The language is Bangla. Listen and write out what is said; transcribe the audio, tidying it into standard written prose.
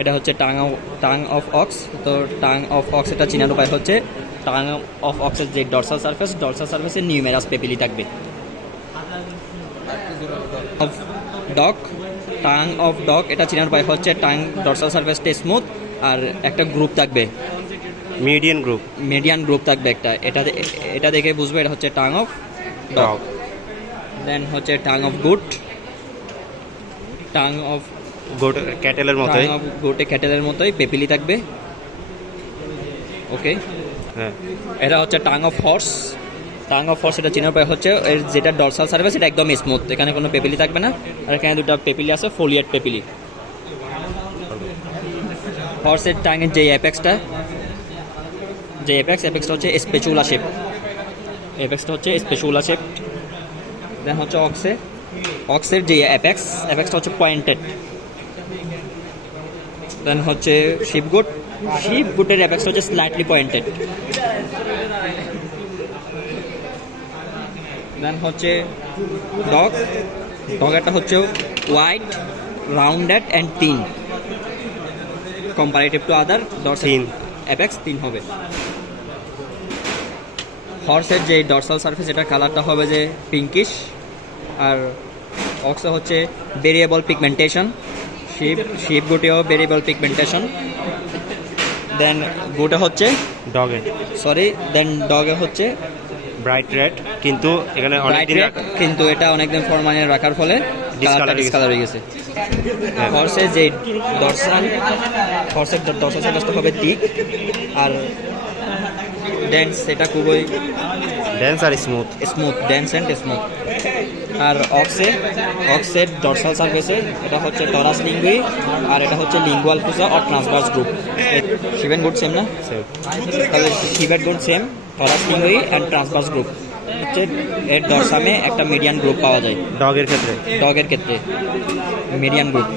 এটা হচ্ছে টাং অফ অক্স। তো টাং অফ অক্স এটা চিনার উপায় হচ্ছে টাং অফ অক্সের যে ডরসাল সারফেসে নিউমেরাস পেপিলি থাকবে। Of dog, tongue of dog এটা চিনার উপায় হচ্ছে টাং ডরসাল সারফেসটা স্মুথ আর একটা গ্রুপ থাকবে, মিডিয়ান গ্রুপ থাকবে একটা। এটা দেখে বুঝবে এটা হচ্ছে টাং অফ ডগ। দেন হচ্ছে tongue of goat, tongue of ক্যাটেলের মতোই পেপিলি থাকবে। ওকে, এটা হচ্ছে টাং অফ হর্স। এটা চেনার উপায় হচ্ছে এর যেটা ডরসাল সারফেস এটা একদম স্মুথ, এখানে কোনো পেপিলি থাকবে না। আর এখানে দুটো পেপিলি আছে, ফোলিয়েট পেপিলি। হর্সের টাঙের যে অ্যাপেক্সটা হচ্ছে স্পেচুলা শেপ। দেন হচ্ছে অক্সের যে অ্যাপেক্সটা হচ্ছে পয়েন্টেড। দেন হচ্ছে শিপগুটের অ্যাপেক্সটা হচ্ছে স্লাইটলি পয়েন্টেড। দেন হচ্ছে ডগেরটা হচ্ছে white, rounded and thin comparative to other dorsal apex thin হবে। হর্সের যে ডরসাল সারফেস এটার কালারটা হবে যে পিঙ্কিশ। আর অক্সে হচ্ছে ভেরিয়েবল পিগমেন্টেশন, শিপ গুটেও ভেরিয়েবল পিগমেন্টেশন। দেন গুটে হচ্ছে ডগে হচ্ছে ব্রাইট রেড, কিন্তু এখানে কিন্তু এটা অনেকদিন ফরমালিনে রাখার ফলে কালারটা ডিসকালার হয়ে গেছে। হর্সের যে ডরসাল সারফেসটা হবে থিক আর ডেন্স, এটা খুবই ডেন্স আর স্মুথ। আর অক্সের ডরসাল সারফেসে এটা হচ্ছে টরাস লিঙ্গুই আর এটা হচ্ছে lingual fossa or transverse groove. শিবেন গুড সেম না? তাহলে শিবের goat same, torus linguae and transverse groove হচ্ছে এর ডরসামে একটা মিডিয়ান গ্রুপ পাওয়া যায়। ডগের ক্ষেত্রে মিডিয়ান গ্রুপ।